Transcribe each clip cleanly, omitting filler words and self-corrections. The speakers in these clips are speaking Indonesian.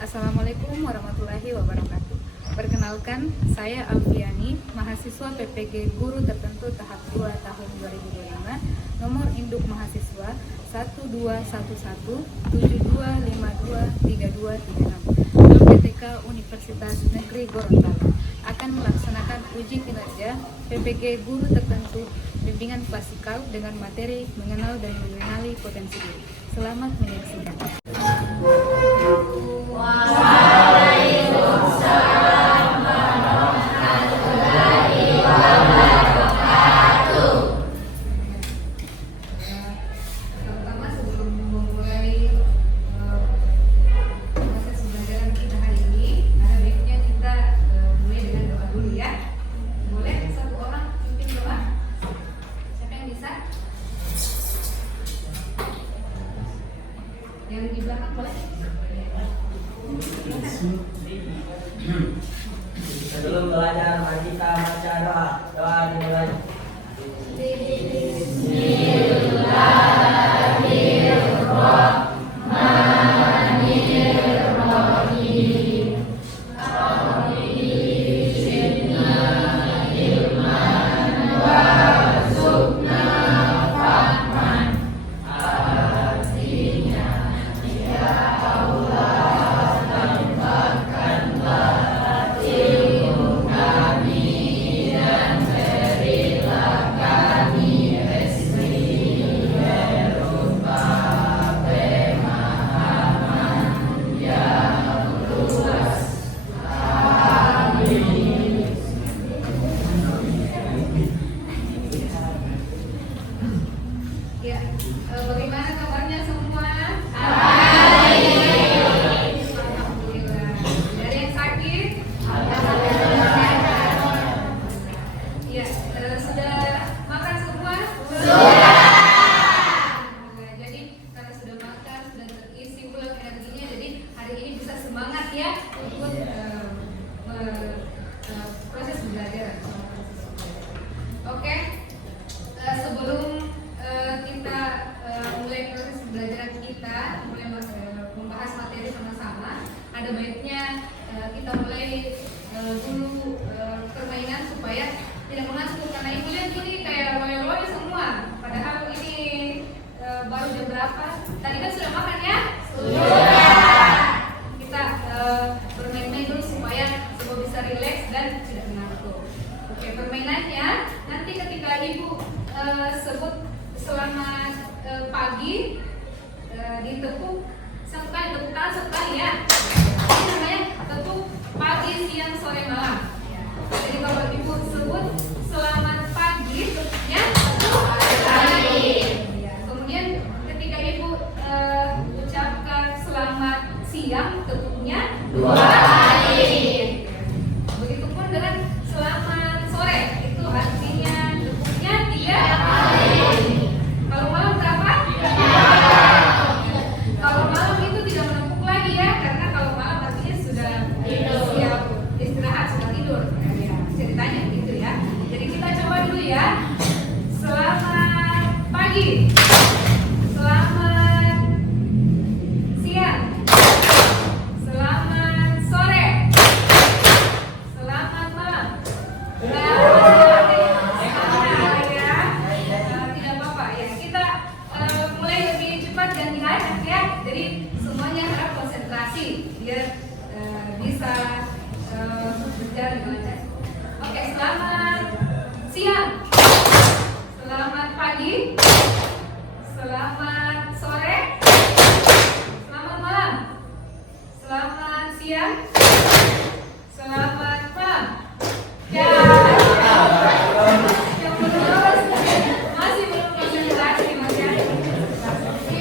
Assalamualaikum warahmatullahi wabarakatuh. Perkenalkan, saya Alfiani, mahasiswa PPG Guru Tertentu tahap 2 tahun 2025, nomor induk mahasiswa 121172523236, LPTK Universitas Negeri Gorontalo, akan melaksanakan uji kinerja PPG Guru Tertentu bimbingan klasikal dengan materi mengenal dan mengenali potensi diri. Selamat menyaksikan. Yang di belakang boleh? Sebelum belajar, mari kita baca doa. Doa dimulai. Ya, bagaimana kabarnya semua? Alhamdulillah. Ada yang sakit? Ya, sudah makan semua? Jadi karena sudah makan, sudah terisi ulang energinya, jadi hari ini bisa semangat ya untuk proses belajar. Oke, sebelum kita mulai proses pembelajaran kita, mulai membahas materi sama-sama, ada baiknya kita mulai dulu permainan supaya tidak mengantuk, karena ibu lihat ini kayak loyo-loyo semua, padahal ini baru jam berapa? Tadi kan sudah makan ya? Sudah. Kita bermain-main dulu supaya semua bisa rileks dan tidak mengantuk. Oke, permainannya nanti ketika ibu sebut selamat pagi, ditepuk satu kali, tepuk tangan satu kali ya. Ini namanya tepuk pagi, siang, sore, malam. Jadi kalau ibu sebut selamat pagi, tepuknya satu kali. Kemudian ketika ibu ucapkan selamat siang, tepuknya dua kali. Begitupun dengan selamat sore, itu artinya tepuknya tiga kali. Kalau malam berapa? Kalau malam itu tidak menepuk lagi ya, karena kalau malam artinya sudah siap istirahat, sudah tidur. Ceritanya gitu ya. Jadi kita coba dulu ya. Selamat pagi. Selamat siang. Selamat sore. Selamat malam. Tidak apa-apa ya. Kita mulai lebih cepat dan diharap ya. Jadi semuanya harap konsentrasi biar bisa berjalan dengan lancar. Oke, selamat siang. Selamat pagi. Selamat sore. Selamat malam. Selamat siang. Selamat malam. Ya. Yang belum masih belum konsentrasi Mas ya.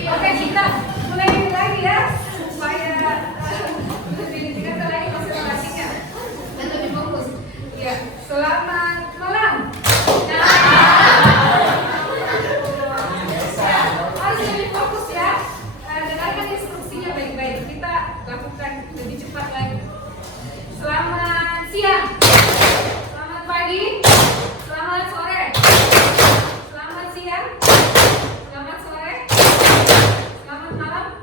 Oke, kita mulai lagi ya supaya lebih ditingkatkan lagi konsentrasinya dan lebih fokus. Ya, selamat malam. Harus lebih fokus ya. Dengarkan instruksinya baik-baik. Kita lakukan lebih cepat lagi. Selamat siang. Selamat pagi. Selamat sore. Selamat siang. Selamat sore. Selamat malam.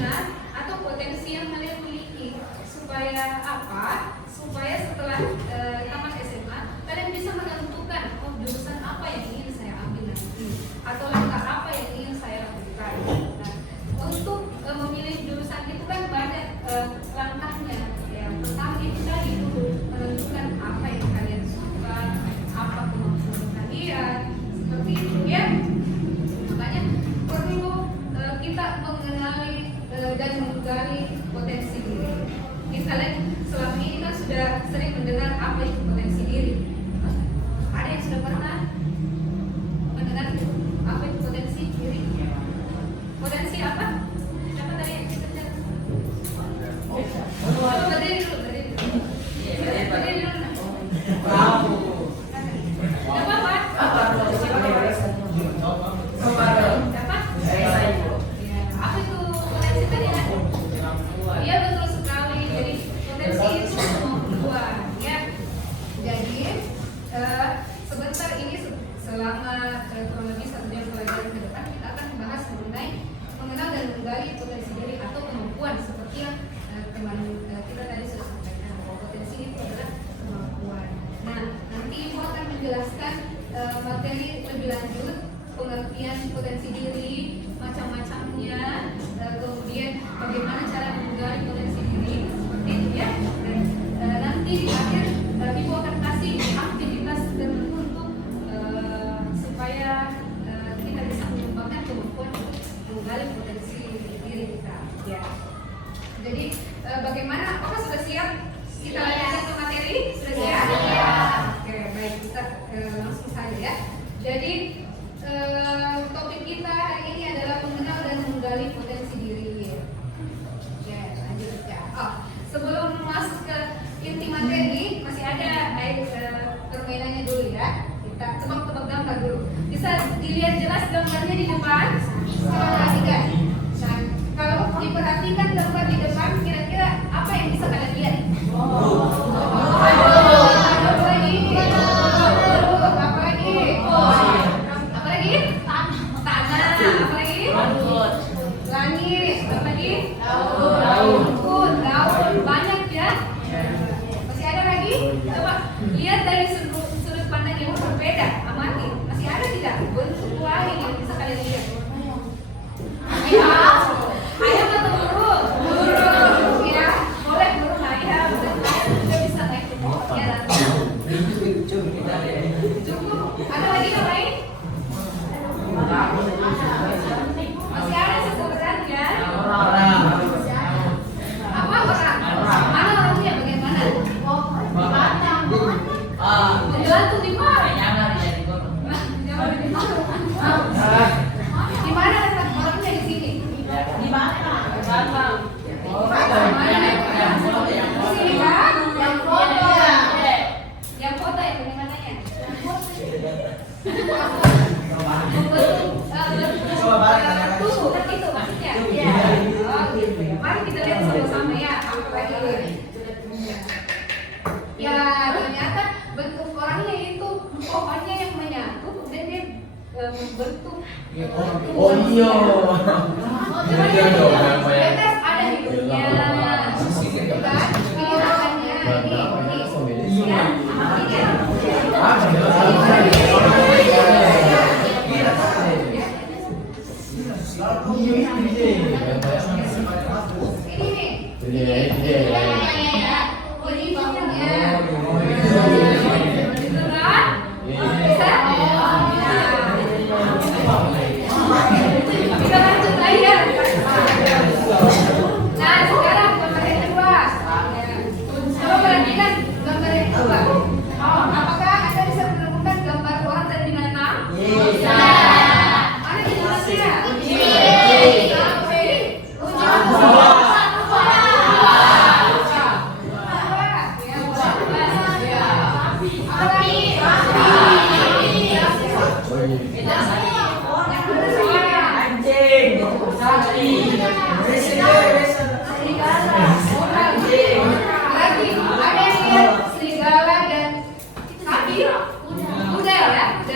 minat atau potensi yang kalian miliki. Supaya apa? Supaya setelah tamat SMA kalian bisa menentukan jurusan apa yang ingin saya ambil nanti atau langkah apa yang ingin saya lakukan. Nah, untuk memilih jurusan itu kan banyak langkahnya. Yang pertama itu tadi dulu menentukan apa yang kalian suka, apa kemampuan kalian, seperti itu ya. Makanya perlu kita mengenali dan menggali potensi diri. Misalnya selama ini kan sudah sering mendengar apa itu potensi diri. Ada yang sudah pernah mendengar apa itu potensi diri? Potensi apa? Apa tadi yang kita cari? Berdiri dulu. Gak apa-apa. Apa itu potensi tadi? Iya betul sekali. Jadi potensi itu kemampuan ya. Jadi sebentar ini selama kurang lebih 1 jam pelajaran ke depan kita akan membahas mengenai mengenal dan menggali potensi diri atau kemampuan seperti yang teman kita tadi sudah sampaikan bahwa potensi itu adalah kemampuan. Nah nanti Ibu akan menjelaskan materi lebih lanjut pengertian potensi diri, macam-macamnya, kemudian bagaimana cara menggali potensi diri seperti itu ya. Dan nanti di akhir Ibu akan kasih aktivitas tertentu untuk supaya kita bisa mengembangkan kemampuan untuk menggali potensi diri kita. Ya. Jadi bagaimana? Apakah sudah siap? Kita lanjutkan ke materi? Sudah siap? Ya. Oke, baik kita langsung saja ya. Jadi topik kita hari ini adalah mengenal dan menggali potensi diri. Ya, lanjut ya. Oh, sebelum masuk ke inti materi masih ada permainannya dulu ya. Kita tebak-tebak gambar dulu. Bisa dilihat jelas gambarnya di depan? Perhatikan. Nah, kalau diperhatikan gambar di depan, kira-kira apa yang bisa kalian lihat? Lihat dari sudut pandang yang berbeda, amati. Masih ada tidak bentuk lain yang bisa kalian lihat? Ayah atau burung? Burung, ya. Boleh burung ayah, sudah bisa naik ke pohon ya. Cukup. Ada lagi yang lain? Masih ada sebenarnya. Apa orang? Mana orangnya bagaimana? Menjelantung di mana? Di mana letak orangnya di sini? Di mana? Di mana? Di sini kan? Yang foto. Yang foto yang bagaimananya? Tuh, itu maksudnya. Oh gitu ya. Mari kita lihat sama-sama ya. Apa lagi? Ya ternyata bentuk orangnya itu pohonnya yang menyatu dan dia membentuk. Oh iya. Bebas ada hidungnya, kan? Pikirannya ini. Ya,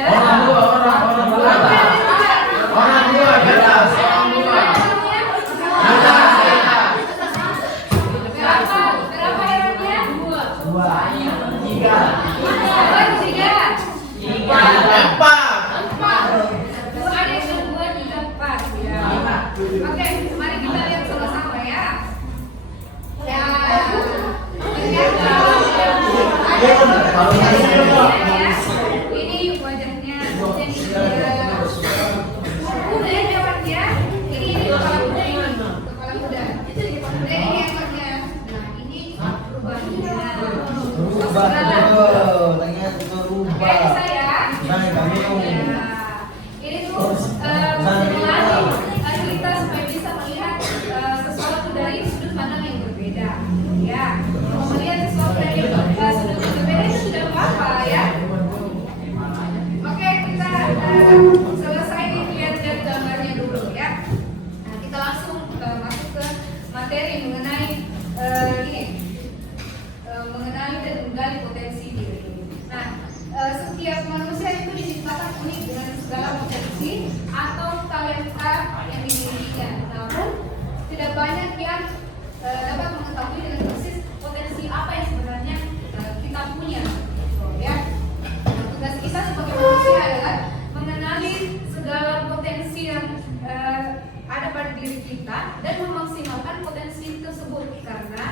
Orang dua. berubah. Oke, bisa ya. Nah, kami Ya. Ini tuh simulasi kita supaya bisa melihat sesuatu dari sudut pandang yang berbeda. Ya, mau melihat sesuatu dari sudut yang berbeda itu sudah apa ya? Oke, kita selesai nih lihat dari gambarnya dulu ya. Nah, kita langsung masuk ke materi mengenai mengenali dan menggali potensi diri. Nah, setiap manusia itu diciptakan unik dengan segala potensi atau talenta yang dimilikinya. Namun, tidak banyak yang dapat mengetahui dengan persis potensi apa yang sebenarnya kita punya. Ya. Nah, tugas kita sebagai manusia adalah mengenali segala potensi yang ada pada diri kita dan memaksimalkan potensi tersebut karena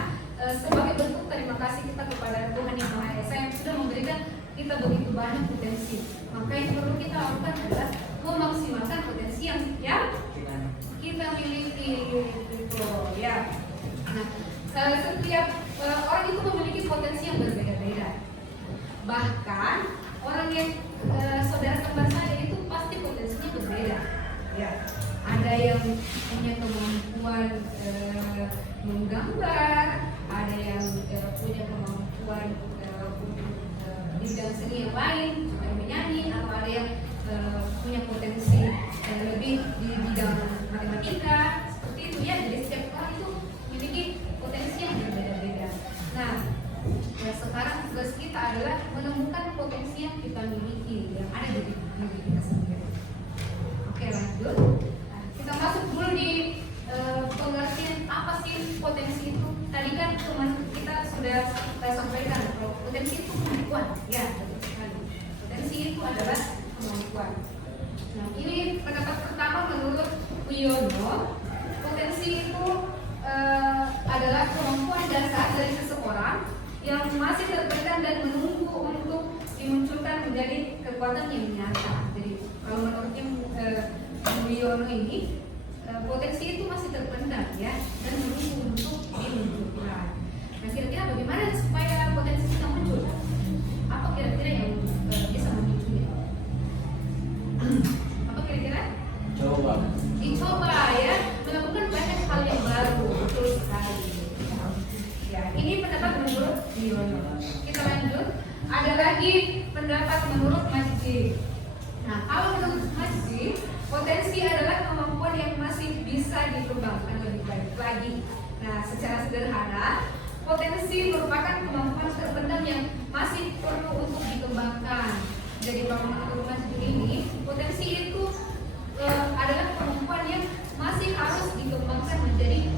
sebagai bentuk terima kasih kita kepada Tuhan Yang Maha Esa yang sudah memberikan kita begitu banyak potensi. Maka yang perlu kita lakukan adalah memaksimalkan potensi yang kita miliki gitu ya. Nah, setiap orang itu memiliki potensi yang berbeda-beda. Bahkan orang yang saudara kembar saya itu pasti potensinya berbeda. Ya, ada yang punya kemampuan menggambar, ada yang punya kemampuan di bidang seni yang lain, seperti menyanyi, atau ada yang punya potensi lebih di bidang matematika, seperti itu ya. Jadi setiap orang itu memiliki potensi yang berbeda-beda. Nah, ya sekarang tugas kita adalah menemukan potensi yang kita miliki yang ada di diri kita sendiri. Oke, lanjut. Nah, kita masuk dulu di pengertian apa sih potensi itu. Tadi kan teman kita sudah sampaikan kalau potensi itu kemampuan, ya betul sekali. Potensi itu adalah kemampuan. Nah, ini pendapat pertama menurut Wiono. Potensi itu adalah kemampuan dasar dari seseorang yang masih terpendam dan menunggu untuk dimunculkan menjadi kekuatan yang nyata. Jadi kalau menurutnya Wiono ini potensi itu masih terpendam ya dan menunggu untuk dimunculkan. Nah, kira-kira bagaimana supaya potensi kita muncul? Apa kira-kira yang bisa memicunya? Apa kira-kira? Coba. Dicoba ya, melakukan banyak hal yang baru, betul sekali. Ya, ini pendapat menurut Wiono. Kita lanjut. Ada lagi pendapat menurut Masjid. Nah, kalau menurut Masjid, potensi adalah kemampuan yang masih bisa dikembangkan lebih baik lagi. Nah, secara sederhana, potensi merupakan kemampuan terpendam yang masih perlu untuk dikembangkan. Jadi kalau menurut Masjid ini, potensi itu adalah kemampuan yang masih harus dikembangkan menjadi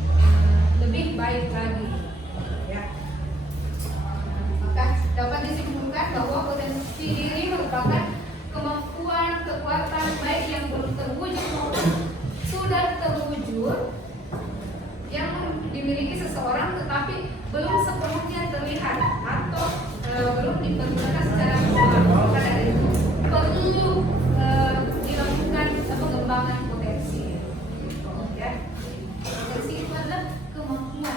lebih baik lagi. Ya. Maka dapat disimpulkan bahwa potensi diri merupakan kemampuan, kekuatan baik yang belum terwujud maupun sudah terwujud yang dimiliki seseorang tetapi belum sepenuhnya terlihat atau belum dipergunakan secara maksimal. Maka dari itu perlu dilakukan pengembangan potensi. Ya, potensi itu adalah kemampuan.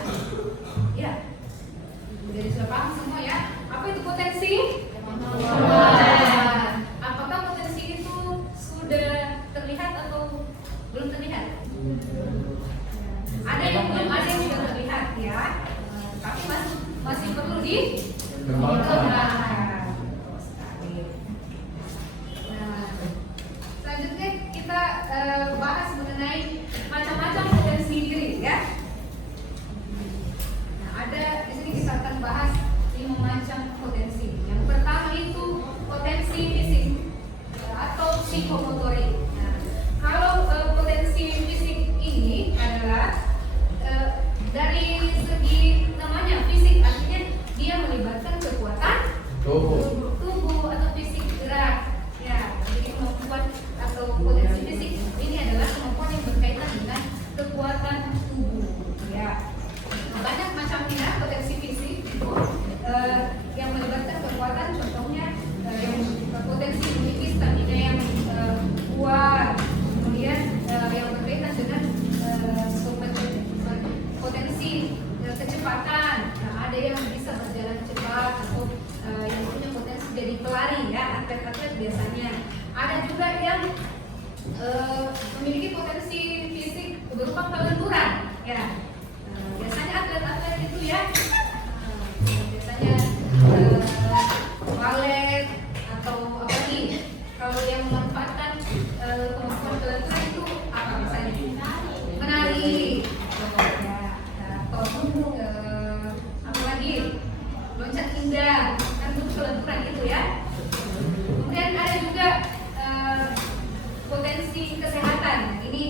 Ya, jadi sudah paham semua ya. Apa itu potensi? Kemampuan. Apakah potensi itu sudah terlihat atau belum terlihat? Ada yang belum, ada yang sudah terlihat ya. Tapi masih perlu dikembangkan. Nah, selanjutnya kita bahas mengenai macam-macam potensi diri ya. Nah, ada di sini kita akan bahas 5 macam potensi. Yang pertama itu potensi fisik atau psikomotorik. Nah, kalau potensi fisik ini adalah dari segi namanya fisik, artinya dia melibatkan kekuatan tubuh atau fisik gerak. Ya, jadi kemampuan atau potensi fisik ini adalah kemampuan yang berkaitan atlet-atlet biasanya. Ada juga yang memiliki potensi fisik berupa kelenturan, ya. Biasanya atlet-atlet itu ya, biasanya balet atau apa nih? Kalau yang memanfaatkan kemampuan kelenturan itu apa misalnya? Menari, ya, atau apa lagi? Loncat indah, kan itu kelenturan itu ya. Kemudian ada juga potensi kesehatan. Ini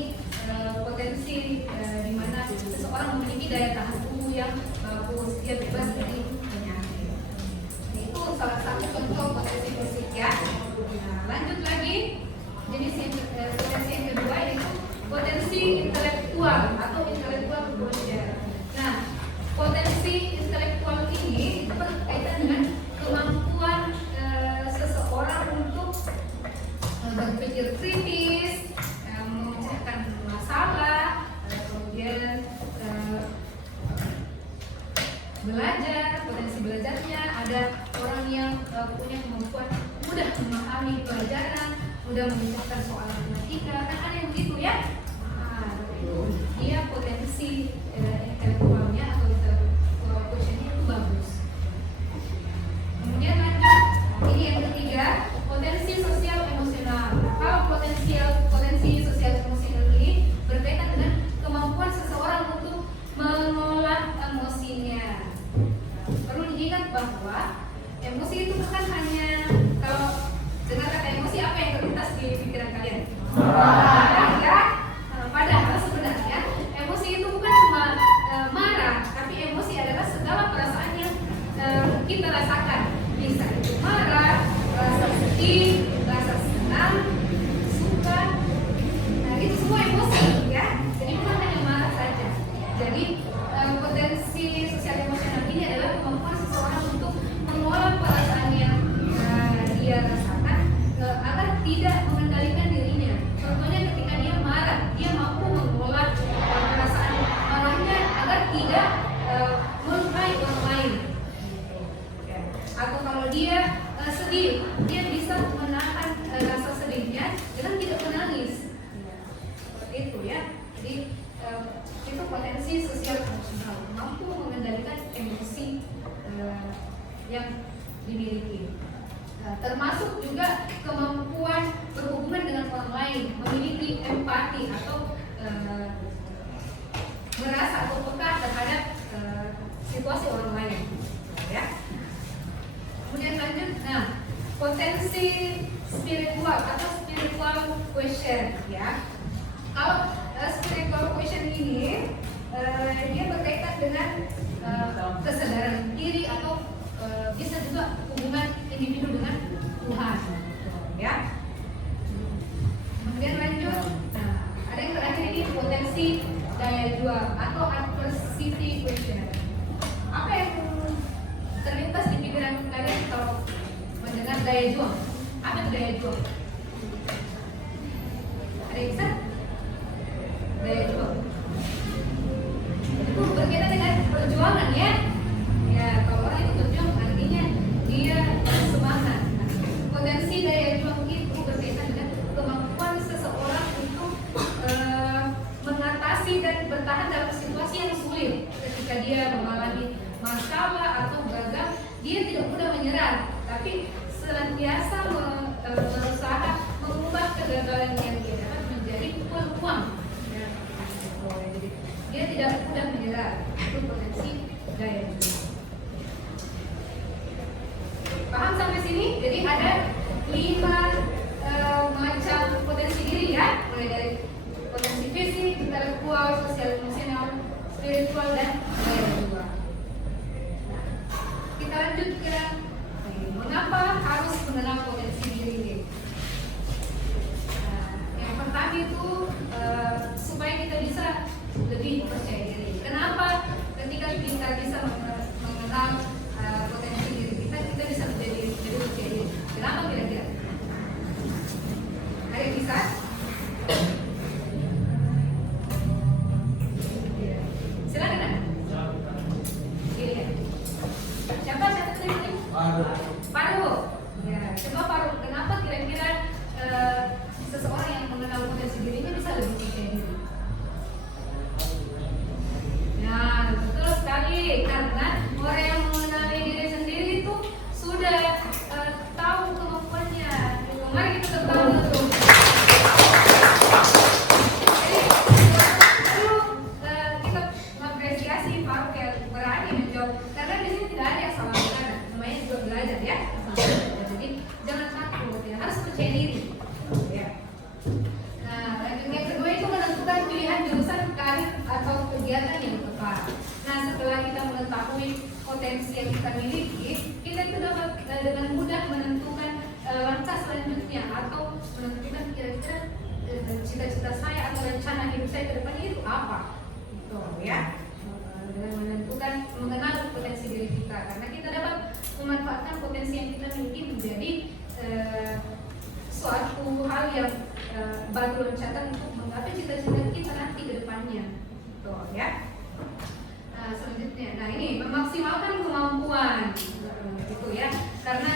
potensi di mana seseorang memiliki daya tahan tubuh yang bagus, dia bebas dari penyakit. Itu salah satu contoh potensi fisik ya. Nah, lanjut lagi jenis potensi yang kedua yaitu potensi intelektual atau intelektual quotient. Nah, potensi intelektual ini berkaitan dengan kemampuan seseorang untuk berpikir kritis, memecahkan masalah, kemudian belajar, potensi belajarnya. Ada orang yang punya kemampuan mudah memahami pelajaran, mudah memecahkan soal matematika, kan ada yang begitu ya. Nah, dia potensi intelektualnya atau intelektual quotientnya itu bagus. Kemudian lanjut, ini yang ketiga, potensi sosial emosional. Kalau potensi sosial emosional ini berkaitan dengan kemampuan seseorang untuk mengolah emosinya. Perlu diingat bahwa emosi itu bukan hanya, kalau dengar kata emosi apa yang terlintas di pikiran kalian? Ya, padahal sebenarnya emosi itu bukan cuma marah, tapi emosi adalah segala perasaan yang kita rasakan. Bisa itu marah, rasa sedih, rasa senang, suka. Nah, itu semua emosi ya. Jadi bukan hanya marah saja. Jadi potensi sosial emosional ini adalah kemampuan seseorang untuk mengolah perasaan yang dia rasakan agar tidak mengendalikan dirinya. Contohnya ketika dia marah, dia mampu mengolah perasaan marahnya agar tidak melukai orang lain. Atau kalau dia sedih, dia bisa menahan rasa sedihnya dengan tidak menangis. Seperti itu ya. Jadi itu potensi sosial emosional, mampu mengendalikan emosi yang dimiliki. Termasuk juga kemampuan berhubungan dengan orang lain, memiliki empati atau merasa atau peka terhadap situasi orang lain. Ya. Kemudian lanjut, nah, potensi spiritual atau spiritual quotient ya. Kalau spiritual quotient ini dia berkaitan dengan kesadaran diri atau bisa juga hubungan individu dengan Tuhan ya. Kemudian lanjut, nah, ada yang terakhir ini potensi daya juang atau adversity quotient. Apa yang terlintas di pikiran kalian kalau mendengar daya juang? Apa itu daya juang? Ada yang bisa? Daya juang itu berkaitan dengan perjuangan ya. Ya, kalau orang itu berjuang artinya dia semangat. Potensi daya juang itu berkaitan dengan kemampuan seseorang untuk mengatasi dan bertahan dalam situasi yang sulit. Ketika dia mengalami masalah atau gagal, dia tidak mudah menyerah, tapi senantiasa berusaha mengubah kegagalan yang dia dapat menjadi peluang. Dia tidak mudah menyerah. Itu potensi daya juang. Paham sampai sini? Jadi ada 5 macam potensi diri ya, mulai dari potensi fisik, intelektual, sosial, emosional, spiritual, dan daya juang. Kita lanjut ke mengapa harus mengenal potensi diri ini. Yang pertama itu supaya kita bisa lebih percaya diri. Kenapa ketika kita bisa mengenal potensi diri kita bisa menjadi percaya diri? Kenapa kira-kira? Ada yang bisa? Silakan. Siapa tadi? Paru. Ya, coba Paru. tepuk tangan dulu. Jadi perlu kita mengapresiasi Pak yang berani menjawab, karena di sini tidak ada yang salah benar, namanya juga belajar ya. Jadi jangan takut ya, harus percaya diri. Ya. Nah, yang kedua itu menentukan pilihan jurusan karir atau kegiatan yang tepat. Nah, setelah kita mengetahui potensi yang kita miliki, kita itu dapat dengan mudah menentukan langkah selanjutnya atau menentukan kira-kira cita-cita saya atau rencana hidup saya ke depan itu apa, gitu ya. Dengan menentukan, mengenal potensi diri kita, karena kita dapat memanfaatkan potensi yang kita miliki menjadi suatu hal yang batu loncatan untuk menggapai cita-cita kita nanti ke depannya, gitu ya. Selanjutnya, nah ini memaksimalkan kemampuan, gitu ya, karena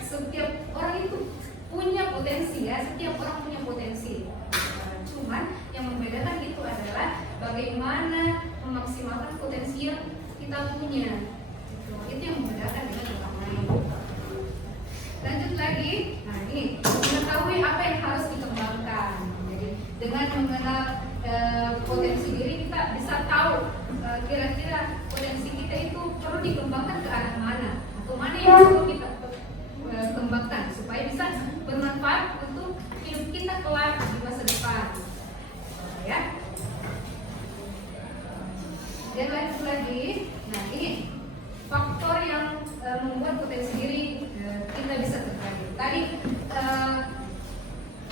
setiap orang itu punya potensi ya, setiap orang punya potensi. Cuman yang membedakan itu adalah bagaimana memaksimalkan potensi yang kita punya. Itu yang membedakan dengan orang lain. Lanjut lagi, nah ini mengetahui apa yang harus dikembangkan. Jadi dengan mengenal potensi diri kita bisa tahu kira-kira potensi kita itu perlu dikembangkan ke arah mana atau mana yang perlu kita kembangkan supaya bisa bermanfaat untuk hidup kita kelak di masa depan, ya. Dan lanjut lagi, nah ini faktor yang membuat potensi diri kita bisa tercapai. Tadi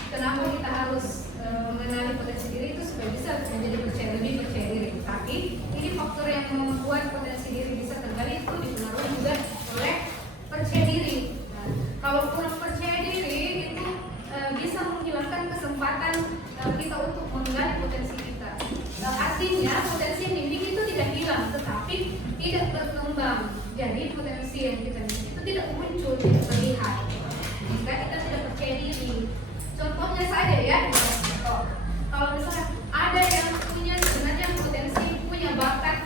kenapa kita harus mengenali potensi diri itu supaya bisa menjadi lebih percaya diri. Tapi ini faktor yang membuat potensi diri bisa tergali itu dipengaruhi juga oleh percaya diri. Nah, kalau kurang percaya diri itu bisa menghilangkan kesempatan kita untuk menggali potensi kita. Artinya potensi yang dimiliki itu tidak hilang, tetapi tidak berkembang. Jadi potensi yang kita miliki itu tidak muncul, tidak terlihat jika kita tidak percaya diri. Contohnya saja ya, kalau misalnya ada yang punya sebenarnya potensi, punya bakat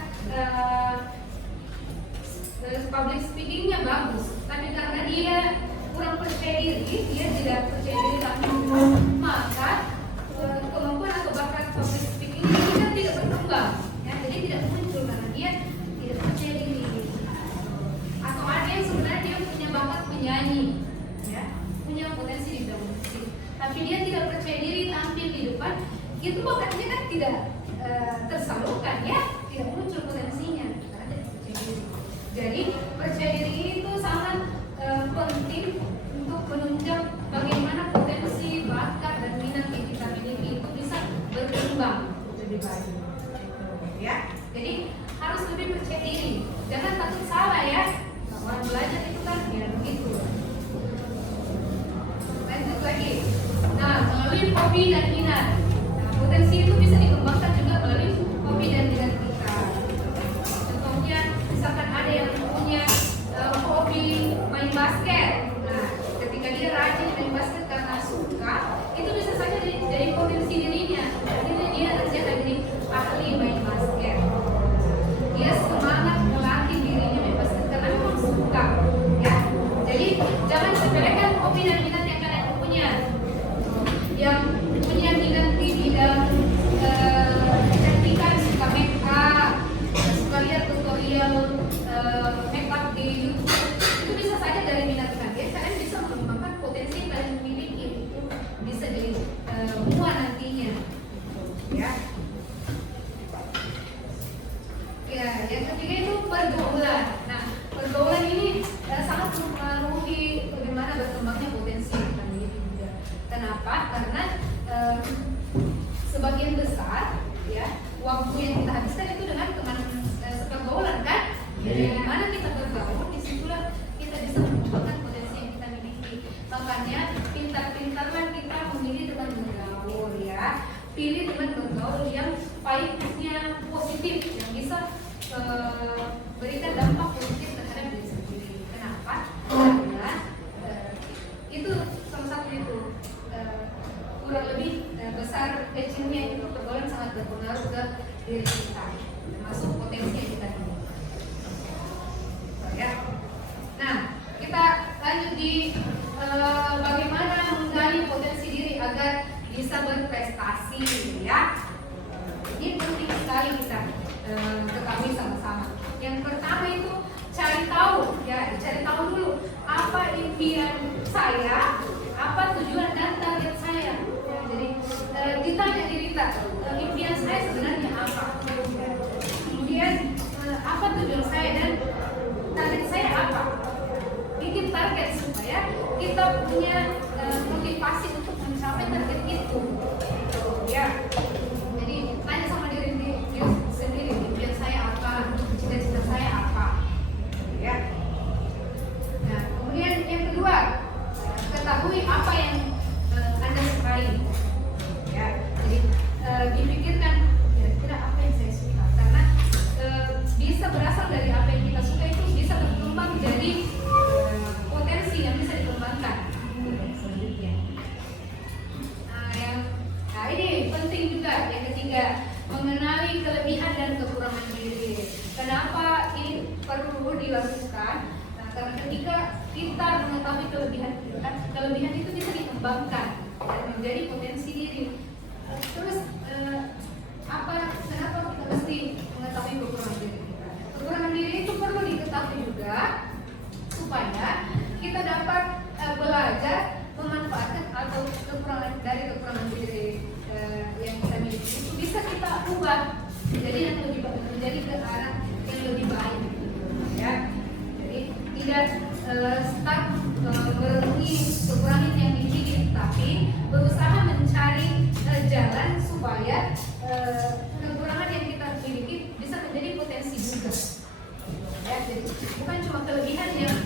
public speakingnya bagus, tapi karena dia kurang percaya diri, dia tidak percaya diri langsung, maka kemampuan atau bakat public speaking itu kan tidak berkembang, ya, jadi tidak muncul karena dia tidak percaya diri. Atau ada yang sebenarnya dia punya bakat menyanyi, ya, punya potensi di bidang musik, tapi dia tidak percaya diri tampil di depan, itu bakatnya kan tidak tersalurkan, ya, tidak muncul potensinya karena tidak percaya diri. Jadi percaya diri itu sangat penting untuk menunjang bagaimana potensi, bakat dan minat yang kita miliki itu bisa berkembang lebih baik, ya. Jadi harus lebih percaya diri, jangan takut salah ya. Kalau belajar itu kan ya begitu. Lanjut lagi. Nah, melalui hobi dan minat. Nah, potensi itu bisa dikembangkan juga melalui hobi dan minat kita. Contohnya, misalkan ada yang punya hobi main basket. Nah, ketika dia rajin main basket karena suka, itu bisa saja jadi potensi dirinya. Akhirnya dia nanti akan jadi ahli main basket. Dia semangat melatih dirinya main basket karena memang suka, ya. Jadi jangan sepelekan hobi dan minat yang kalian punya. Yang punya minat di bidang kecantikan, suka make up, suka lihat tutorial make up di YouTube, itu bisa saja dari minat kalian. Kalian bisa mengembangkan potensi yang kalian miliki, itu bisa jadi muat nantinya, ya. Ya, yang ketiga itu pergaulan. Nah, pergaulan ini sangat mempengaruhi bagaimana berkembangnya potensi yang kita miliki juga. Kenapa? Karena sebagian besar, ya, waktu yang kita habiskan itu dengan teman sepergaulan kan. Jadi di mana kita bergaul, disitulah kita bisa mengembangkan potensi yang kita miliki. Makanya pintar-pintarlah kita memilih teman bergaul, ya. Pilih teman bergaul yang baiknya positif, yang bisa berikan dampak positif terhadap diri sendiri. Kenapa? Karena itu salah satu itu kurang lebih besar kecilnya itu pergaulan sangat berpengaruh ke diri kita, termasuk potensi yang kita miliki. Ya. Nah, kita lanjut di bagaimana menggali bisa berprestasi ya. Ini penting sekali kita ketahui sama-sama. Yang pertama itu cari tahu ya, cari tahu dulu apa impian saya, apa tujuan dan target saya. Ya, jadi ditanya diri kita, impian saya sebenarnya apa? Kemudian apa tujuan saya dan target saya apa? Bikin target supaya kita punya motivasi untuk mencapai target itu. Ya. Jadi tanya sama diri sendiri, impian saya apa, cita-cita saya apa. Ya. Nah, kemudian yang kedua, ketahui apa yang Anda sukai. Ya. Jadi dipikirkan kira-kira apa yang saya suka, karena bisa berasal dari apa yang kita suka itu bisa berkembang jadi potensi yang bisa dikembangkan selanjutnya. Ini penting juga. Yang ketiga, mengenali kelebihan dan kekurangan diri. Kenapa ini perlu dilakukan? Nah, karena ketika kita mengetahui kelebihan itu bisa dikembangkan dan menjadi potensi diri. Terus kenapa kita mesti mengetahui kekurangan diri kita? Kekurangan diri itu perlu diketahui juga supaya kita dapat belajar memanfaatkan atau kekurangan diri yang kita miliki itu bisa kita ubah menjadi ke arah yang lebih baik, ya. Jadi tidak stuck merenungi kekurangan yang dimiliki, tapi berusaha mencari jalan supaya kekurangan yang kita miliki bisa menjadi potensi juga. Ya, jadi bukan cuma kelebihan yang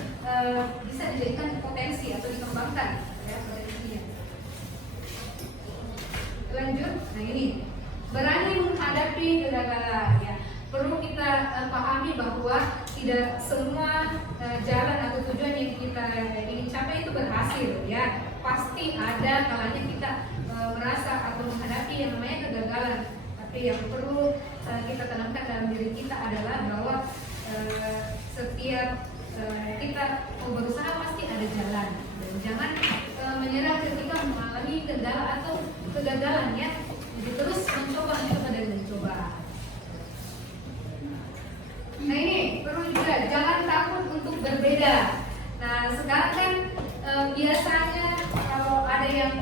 bisa dijadikan potensi atau dikembangkan, ya, potensinya. Lanjut, nah ini berani menghadapi kegagalan. Ya, perlu kita pahami bahwa tidak semua jalan atau tujuan yang kita ingin capai itu berhasil. Ya, pasti ada kalanya kita merasa atau menghadapi yang namanya kegagalan. Tapi yang perlu kita tanamkan dalam diri kita adalah bahwa setiap kita mau berusaha pasti ada jalan, dan jangan menyerah ketika mengalami kendala atau kegagalan, ya. Jadi terus mencoba dan mencoba. Nah, ini perlu juga jangan takut untuk berbeda. Nah, sekarang kan biasanya kalau ada yang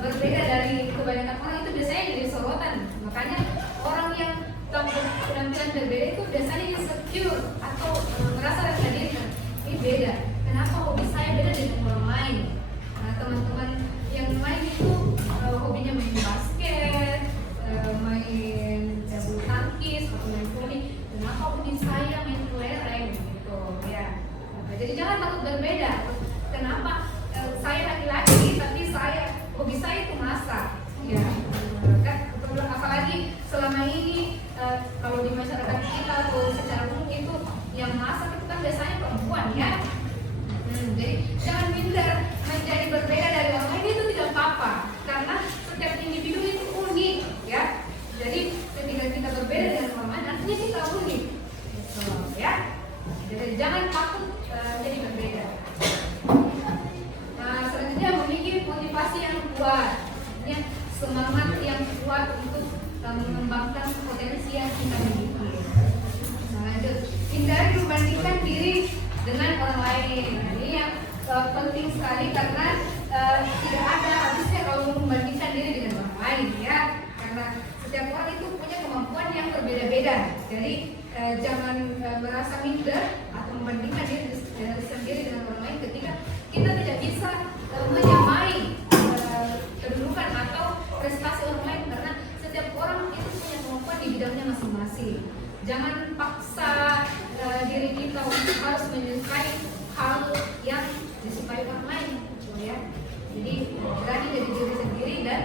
berbeda dari kebanyakan orang itu biasanya jadi sorotan. Makanya orang yang penampilan berbeda itu biasanya insecure atau merasa rendah diri. Ini beda. Kenapa hobi saya beda dengan orang lain? Nah, teman-teman yang lain itu hobinya main basket, main bulu tangkis, atau main voli. Kenapa hobi saya main kelereng gitu, ya. Nah, jadi jangan takut berbeda. Kenapa saya laki-laki tapi hobi saya itu masak, ya. Kan apalagi selama ini kalau di masyarakat kita atau secara umum itu yang masak itu kan biasanya perempuan, ya. Jadi jangan minder menjadi berbeda dari orang lain, itu tidak apa-apa karena setiap individu itu unik, ya. Jadi ketika kita berbeda dengan orang lain artinya kita unik, ya. Jadi jangan takut jadi berbeda. Nah, selanjutnya memiliki motivasi yang kuat, semangat yang kuat untuk mengembangkan potensi yang kita miliki. Nah, lanjut, hindari membandingkan diri dengan orang lain. Nah, ini yang penting sekali karena tidak ada habisnya kalau membandingkan diri dengan orang lain, ya. Karena setiap orang itu punya kemampuan yang berbeda-beda. Jadi jangan merasa minder atau membandingkan diri sendiri dengan orang lain ketika kita tidak bisa menyamai kedudukan atau prestasi orang lain, karena setiap orang itu punya kemampuan di bidangnya masing-masing. Jangan paksa diri kita untuk harus menyukai hal yang disukai orang lain, ya. Jadi berani jadi diri sendiri dan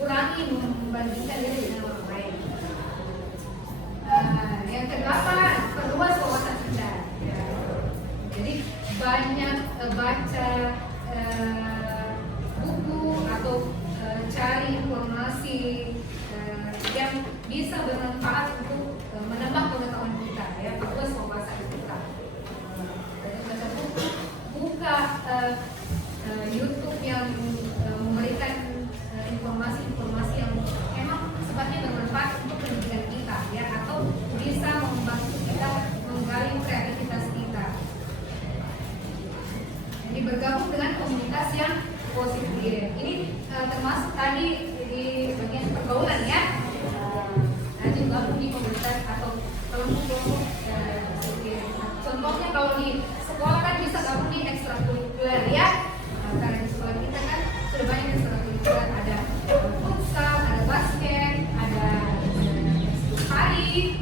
kurangi membandingkan diri dengan orang lain. Yang kedelapan, perluas wawasan Anda. Ya. Jadi banyak baca buku atau cari informasi yang bisa bermanfaat untuk menambah pengetahuan kita, ya, perluas wawasan kita. Baca buku, buka YouTube yang memberikan positif. Ini termasuk tadi di bagian pergaulan ya. Nanti gabung di komunitas atau kelompok-kelompok positif. Contohnya kalau di sekolah kan bisa gabung di ekstrakurikuler ya. Karena di sekolah kita kan sudah banyak ekstrakurikuler, ada futsal, ada basket, ada tari,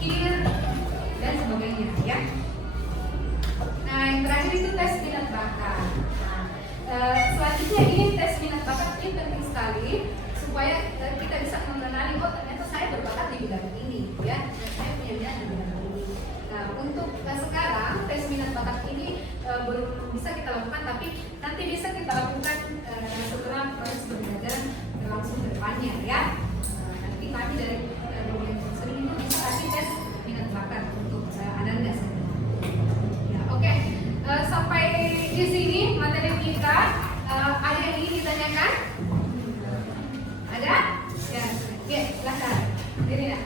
kir, dan sebagainya ya. Nah yang terakhir itu tes minat bakat. Selanjutnya ini tes minat bakat ini penting sekali supaya kita bisa mengenali oh ternyata saya berbakat di bidang ini ya, dan saya punya minat di bidang ini. Nah untuk sekarang tes minat bakat ini belum bisa kita lakukan, tapi nanti bisa kita lakukan setelah proses pembelajaran berlangsung ke depannya ya. Nanti kami dari program konseling itu bisa kasih tes minat bakat untuk Ananda sendiri. Ya, oke. Sampai di sini materi kita. Ada yang ingin ditanyakan? Ada? Ya, oke, silakan. Ini ya.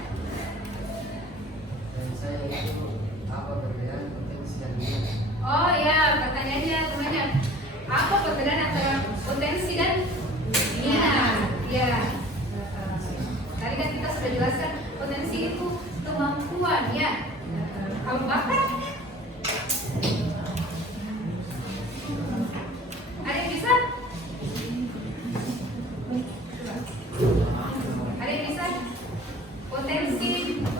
Saya itu apa perbedaan potensi dan minat? Oh ya, pertanyaannya temannya. Apa perbedaan antara potensi dan minat? Ya. Tadi kan kita sudah jelaskan potensi itu kemampuan ya. Kalau bakat ada yang bisa? Ada yang bisa? Potensi,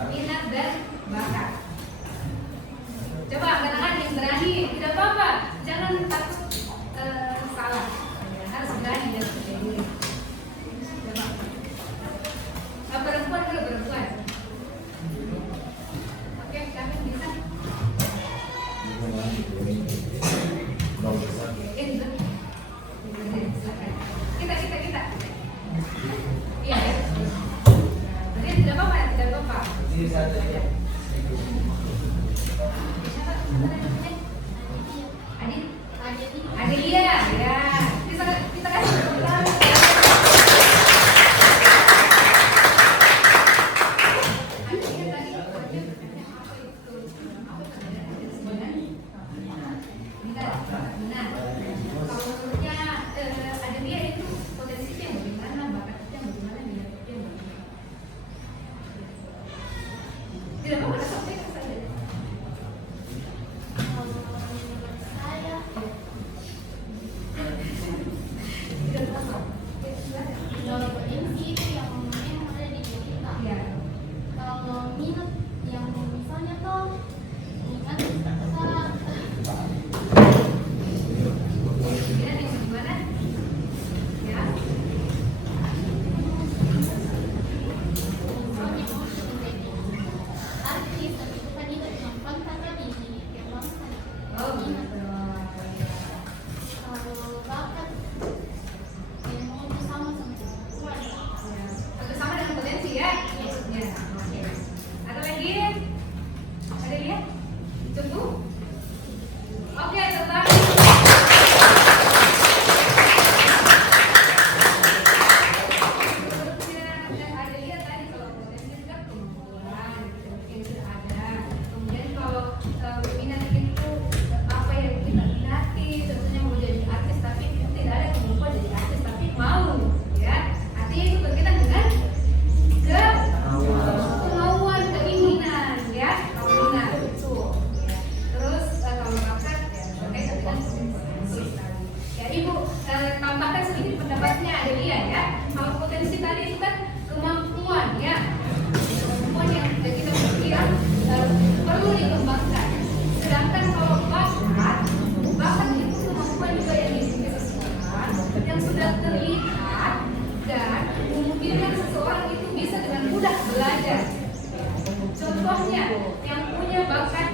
minat dan bakat. Coba katakan yang berani, tidak apa-apa, jangan takut salah, harus berani dan percaya diri. Coba. Perempuan dulu perempuan. Oke, kami bisa. Kita. Iya ya. Jadi tidak apa-apa, tidak apa-apa. Diri satu ya. Adelia, ya. Kita kasih tepuk tangan. Adelia tadi apa itu? Benar. Kalau menurutnya Adelia itu potensinya yang bagaimana, bakatnya yang bagaimana, minatnya yang bagaimana. Tidak apa-apa, sampaikan saja. Kalau potensi itu yang memang ada di diri kita. Ya. Kalau minat yang misalnya tuh minat kita Minat yang bagaimana? Ya. misalnya mau menjadi artis, tapi itu kan itu kemampuan kita di dikembangkan. Oh, Minat. gitu. Kalau bakat yang mau bersama sama kemampuan. Atau sama dengan potensi ya? Ya, oke. Ada lagi? Ada lihat? Cukup? Oke, tertarik. Ada lihat tadi kalau potensi itu kan kemampuan, mungkin sudah ada. Kemudian kalau minat itu apa yang kita minati, tentunya mau jadi artis tapi tidak ada kemampuan jadi artis tapi mau, ya. Artinya itu berkaitan dengan kemauan, keinginan, ya, keinginan itu. Terus kalau bakat ya berkaitan dengan potensi tadi. Ya ibu tambahkan sedikit pendapatnya Adelia ya. Kalau potensi tadi itu kan kemampuan ya, kemampuan yang kita pikir perlu dikembangkan. Sedangkan kalau bakat itu kemampuan juga yang dimiliki seseorang yang sudah terlihat dan memungkinkan seseorang itu bisa dengan mudah belajar. Contohnya yang punya bakat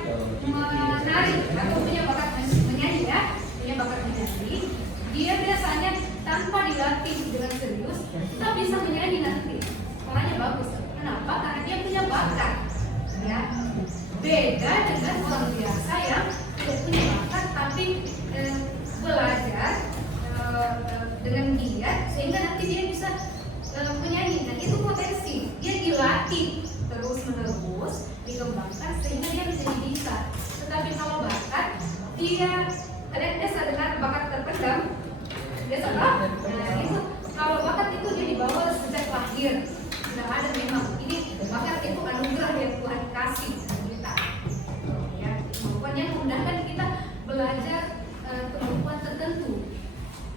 menari atau punya bakat menyanyi ya, punya bakat menyanyi, dia biasanya tanpa dilatih dengan serius, kita bisa menyanyi nanti. Suaranya bagus. Kenapa? Karena dia punya bakat. Ya. Beda dengan orang biasa yang tidak punya bakat tapi belajar dengan giat sehingga nanti dia bisa menyanyi. Dan itu potensi. Dia dilatih terus menerus, dikembangkan sehingga dia menjadi bisa. Tetapi kalau bakat, dia kadang-kadang dengan bakat terpendam Biasa kan? Nah, itu kalau bakat itu dia dibawa sejak lahir. Sudah ada memang. Ini bakat itu anugerah yang Tuhan kasih kita. Ya, kemampuan yang memudahkan kita belajar kemampuan tertentu.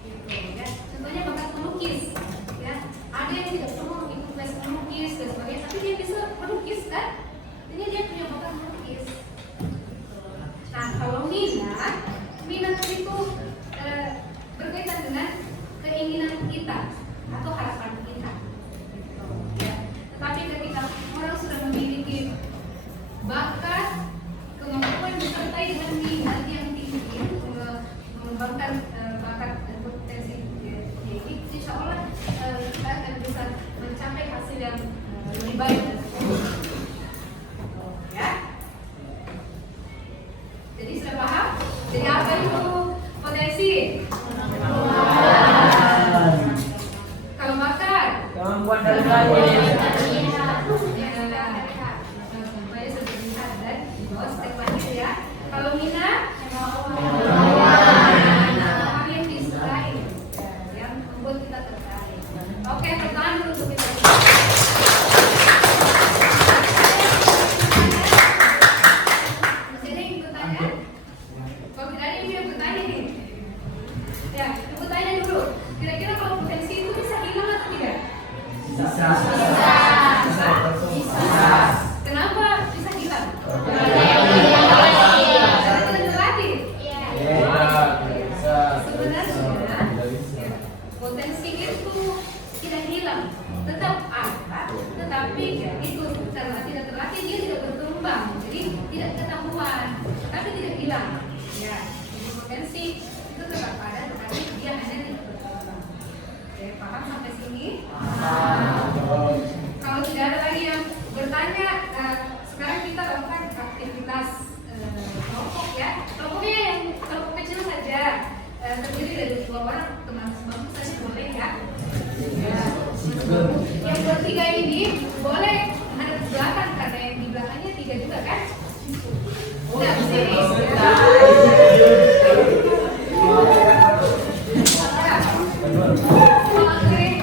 Gitu, ya. Contohnya bakat melukis. Ya, ada yang tidak perlu ikut les melukis dan sebagainya, tapi dia bisa melukis kan? Jadi dia punya bakat melukis. Nah, kalau minat itu berkaitan dengan keinginan kita atau harapan kita. Gitu, ya. Tetapi ketika orang sudah memiliki bakat, kemampuan disertai dengan minat yang tinggi, mengembangkan bakat dan potensi ini, insya Allah kita akan bisa mencapai hasil yang lebih baik. Ya. Jadi sudah paham? Jadi apa itu potensi? Kalau bakat, Kemampuan dari lahir. supaya sudah lihat dan di bawah step lahir ya. Kalau minat, hal yang disukai, yang membuat kita tertarik. Oke, pertanyaan dulu untuk kita. Masih ada yang bertanya? Kalau tidak ada yang mau bertanya nih. Ya, aku tanya dulu. Kira-kira kalau potensi itu bisa hilang atau tidak? Bisa. Bisa. Kenapa bisa hilang? Karena tidak terlatih. Sebenarnya potensi itu tidak hilang, tetap ada, tetapi itu karena tidak terlatih dia tidak berkembang, jadi tidak ketahuan, tapi tidak hilang. Ya, jadi potensi itu tetap ada, tetapi dia hanya tidak berkembang. Oke, paham sampai sini? Kalau tidak ada lagi yang bertanya, sekarang kita lakukan aktivitas kelompok ya. Kelompoknya yang kelompok kecil saja, terdiri dari 2 orang, teman sebangku saja boleh ya. Ya. Yang bertiga ini boleh ada di belakang karena yang di belakangnya 3 juga kan? Nah, di sini. Oke,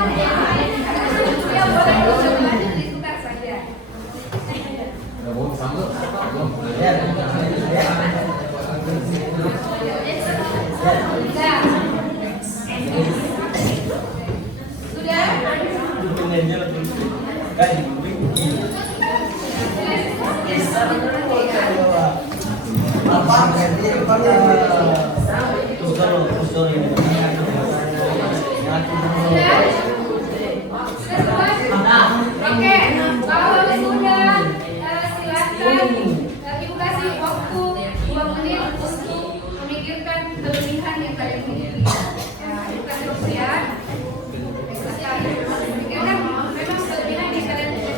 Ya boleh coba ditukar saja. Sudah? Oke, kalau sudah silakan Ibu kasih waktu 2 menit untuk memikirkan kelebihan yang kalian miliki. Ya, Ibu kasih waktu ya. Pikirkan memang kelebihan yang kalian belum.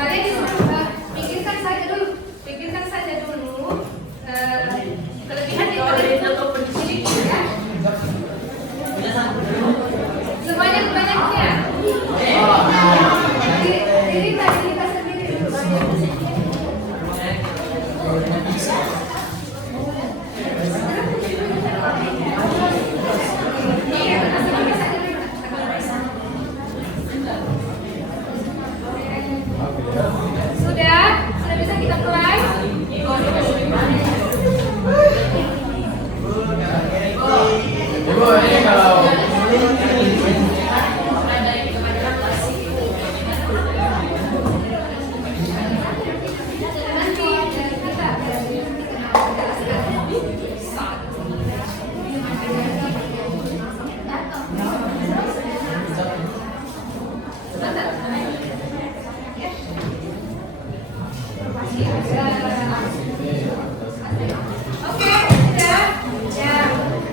Kalian disuruh pikirkan saja dulu kelebihan yang kalian miliki ya. Sebanyak-banyaknya. Cerita sendiri. Sudah bisa kita mulai? Ibu, ini kalau Oke, sudah. Ya,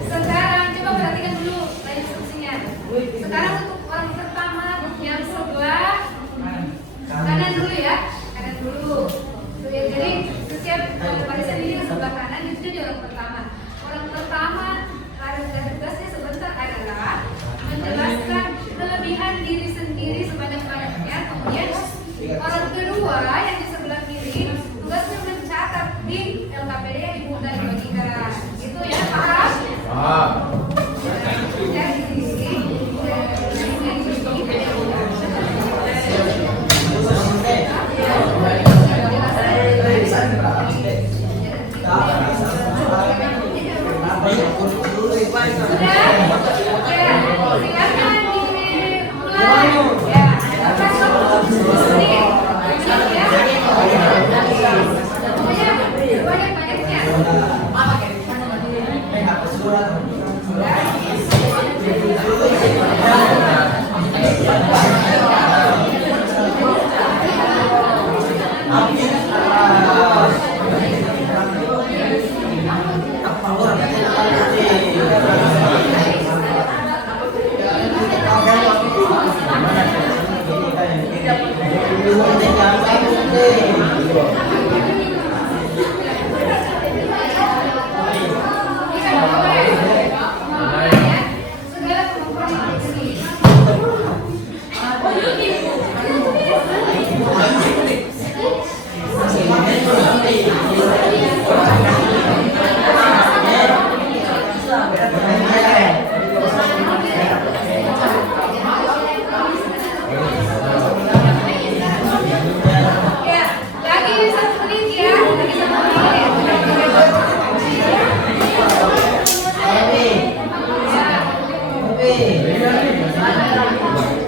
sekarang coba perhatikan dulu instruksinya. Sekarang untuk orang pertama yang sebelah kanan dulu ya, kanan dulu. Jadi setiap barisan ini sebelah kanan itu jadi orang pertama. Orang pertama harus tugasnya sebentar adalah menjelaskan kelebihan diri sendiri sebanyak-banyaknya. Kemudian orang kedua yang di sebelah kiri tugasnya mencatat di LKPD yang Ibu tadi bagikan. Itu ya, paham?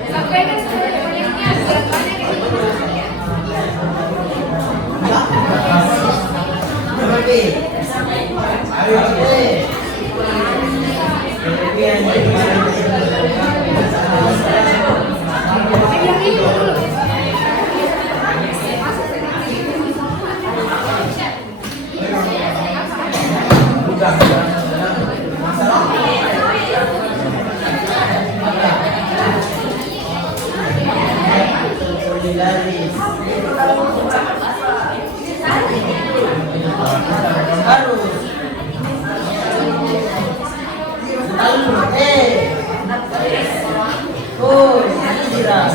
Sampaikan semuanya biar banyak yang ikut. Oh, tidak.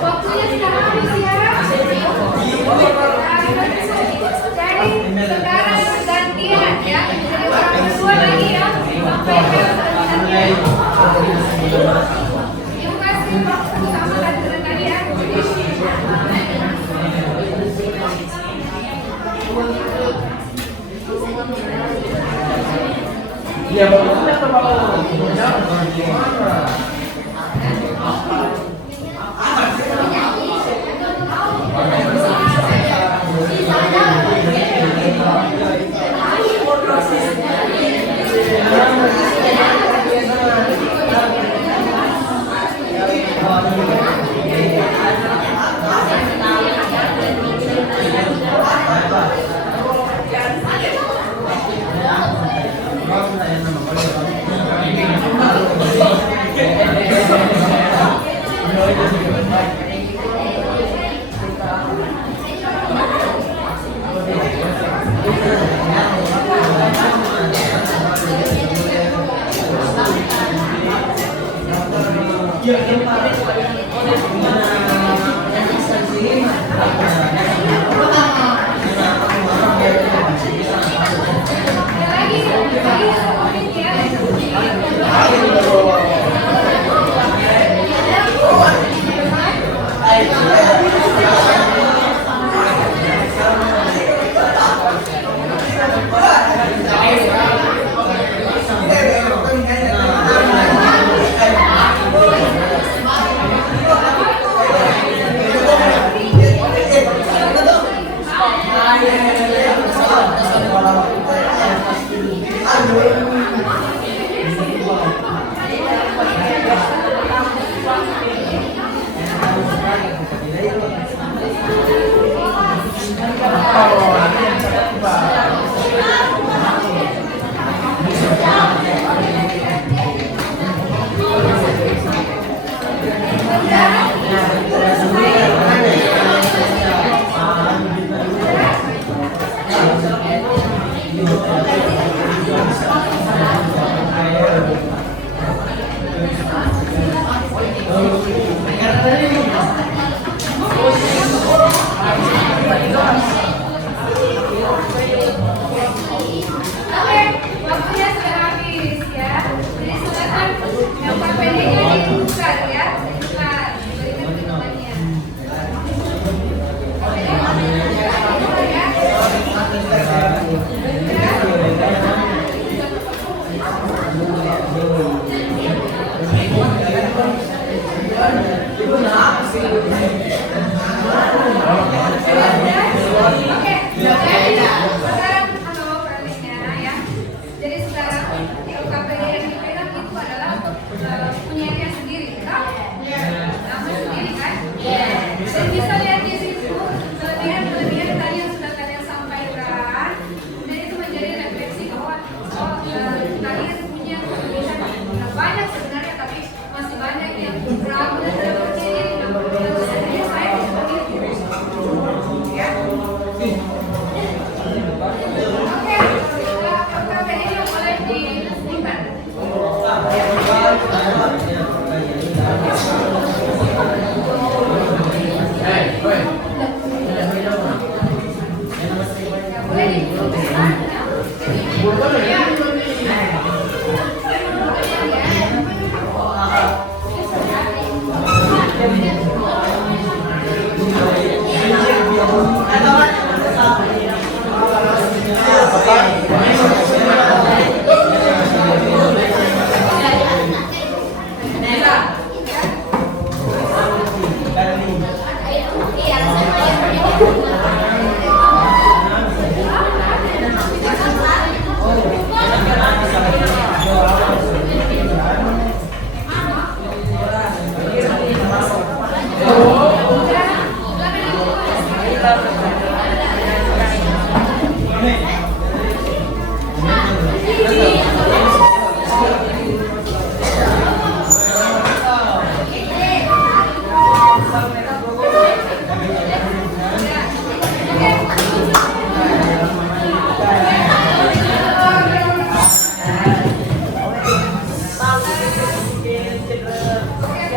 Waktunya sekarang habis ya. Jadi sekarang gantian ya. Jadi orang berdua lagi ya. Sampai ke selesai. Ibu kasih waktu sama tadi ya. Ya, bagusnya terbawa.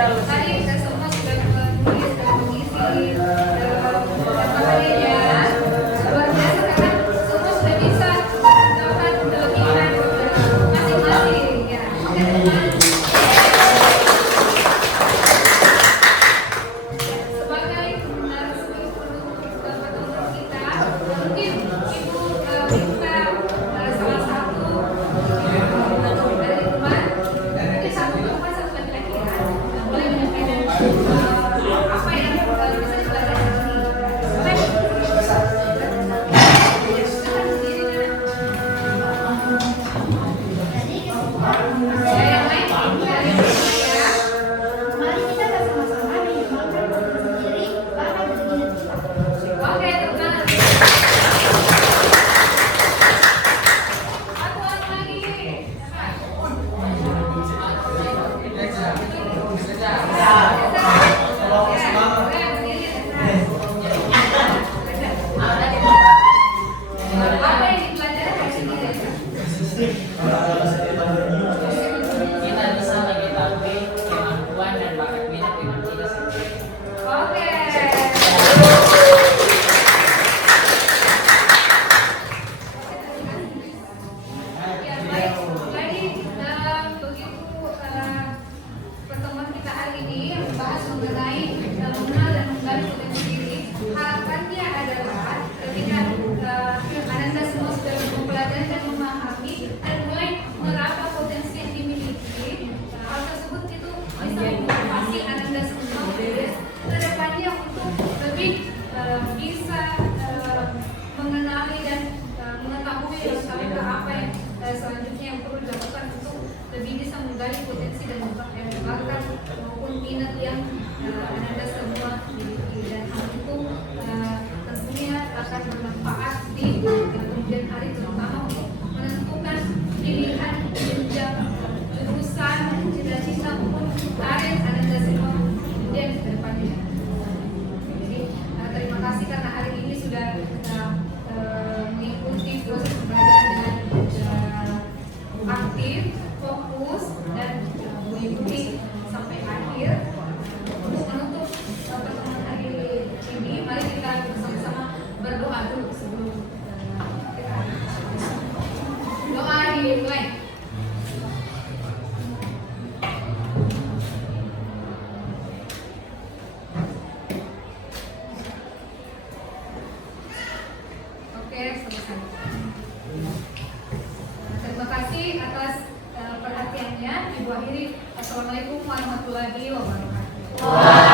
tadi kita semua sudah menulis dan mengisi materinya. Luar biasa karena semua sudah bisa mendapatkan kelebihan masing-masing. Ya, oke teman-teman. Sebagai sebagai penutup pertemuan kita, mungkin Ibu minta salah satu dari teman, mungkin satu perempuan satu laki-laki ya, boleh menyampaikan apa yang bisa dipelajari di sini. Boleh? Silakan berdiri, Nak. Ya, yang lain dari ya. Mari kita bersama-sama mengembangkan diri sendiri bahkan berdiri. Oke, teman. Satu orang lagi. Apa yang dipelajari hari ini? Kita bisa mengetahui kemampuan dan bakat minat dengan kita sendiri. Oke. Ya, baik. Jadi begitu pertemuan kita hari ini yang membahas mengenai mengenal dan menggali potensi diri. Harapannya adalah ketika Ananda semua sudah mempelajari dan memahami dan mulai meraba potensi yang dimiliki, hal tersebut itu bisa memotivasi Ananda semua ke depannya untuk lebih bisa mengenali dan mengetahui apa yang selanjutnya yang perlu dilakukan untuk lebih bisa menggali potensi dan bakat maupun minat yang Ananda semua miliki, dan hal itu tentunya akan bermanfaat di kemudian hari, terutama untuk menentukan pilihan jenjang jurusan cita-cita maupun karir Ananda semua kemudian ke depannya. Jadi terima kasih karena hari ini sudah mengikuti proses pembelajaran dengan aktif, fokus, dan mengikuti sampai akhir. Untuk menutup pertemuan hari ini, mari kita bersama-sama berdoa dulu sebelum kita doa dimulai. Oke, selesai. Terima kasih atas perhatiannya. Ibu akhiri. Assalamualaikum warahmatullahi wabarakatuh.